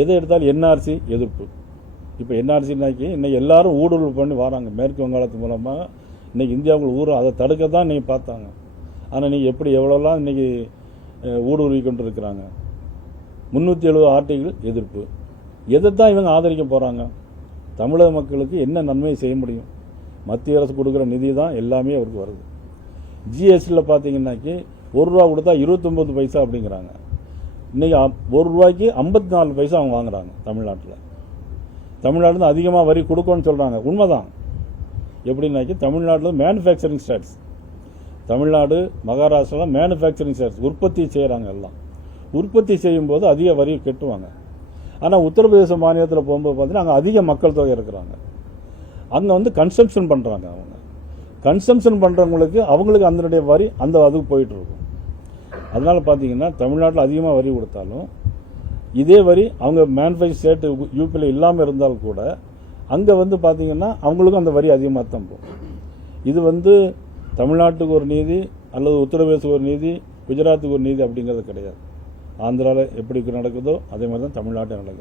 எதை எடுத்தாலும் என்ஆர்சி எதிர்ப்பு. இப்போ என்ஆர்சினாக்கி இன்னைக்கு எல்லாரும் ஊடுருவல் பண்ணி வராங்க. மேற்கு வங்காளத்து மூலமாக இன்றைக்கி இந்தியாவுக்குள்ள ஊர் அதை தடுக்க தான் இன்றைக்கி பார்த்தாங்க. ஆனால் இன்றைக்கி எப்படி எவ்வளோலாம் இன்றைக்கி ஊடுருவி கொண்டு இருக்கிறாங்க. 370 ஆர்டிகள் எதிர்ப்பு. எதை தான் இவங்க ஆதரிக்க போகிறாங்க? தமிழக மக்களுக்கு என்ன நன்மை செய்ய முடியும்? மத்திய அரசு கொடுக்குற நிதி தான் எல்லாமே அவருக்கு வருது. ஜிஎஸ்டியில் பார்த்தீங்கன்னாக்கி ₹1 கொடுத்தா 29 பைசா அப்படிங்கிறாங்க. இன்றைக்கி ₹1 54 பைசா அவங்க வாங்குறாங்க. தமிழ்நாட்டில் தான் அதிகமாக வரி கொடுக்கணும்னு சொல்கிறாங்க. உண்மைதான். எப்படின்னாக்கி தமிழ்நாட்டில் மேனுஃபேக்சரிங் ஸ்டேட்ஸ், தமிழ்நாடு மகாராஷ்டிராவில் மேனுஃபேக்சரிங் ஸ்டேட்ஸ் உற்பத்தி செய்கிறாங்க. எல்லாம் உற்பத்தி செய்யும்போது அதிக வரி கட்டுவாங்க. ஆனால் உத்தரப்பிரதேச மாநிலத்தில் போகும்போது பார்த்தீங்கன்னா அங்கே அதிக மக்கள் தொகை இருக்கிறாங்க. அங்கே கன்சம்ஷன் பண்ணுறாங்க. அவங்க கன்சம்ஷன் பண்ணுறவங்களுக்கு அவங்களுக்கு அதனுடைய வரி அதுக்கு போயிட்டுருக்கும். அதனால் பார்த்தீங்கன்னா தமிழ்நாட்டில் அதிகமாக வரி கொடுத்தாலும் இதே வரி அவங்க மேனுஃபேக்சர் ஸ்டேட் யூபியில் இல்லாமல் இருந்தாலும் கூட அங்கே பார்த்தீங்கன்னா அவங்களுக்கும் அந்த வரி அதிகமாக தான் போகும். இது தமிழ்நாட்டுக்கு ஒரு நீதி அல்லது உத்தரப்பிரதேசத்துக்கு ஒரு நீதி, குஜராத்துக்கு ஒரு நீதி அப்படிங்கிறது கிடையாது. ஆந்திராவில் எப்படி நடக்குதோ அதே மாதிரி தான் தமிழ்நாட்டில் நடக்குது.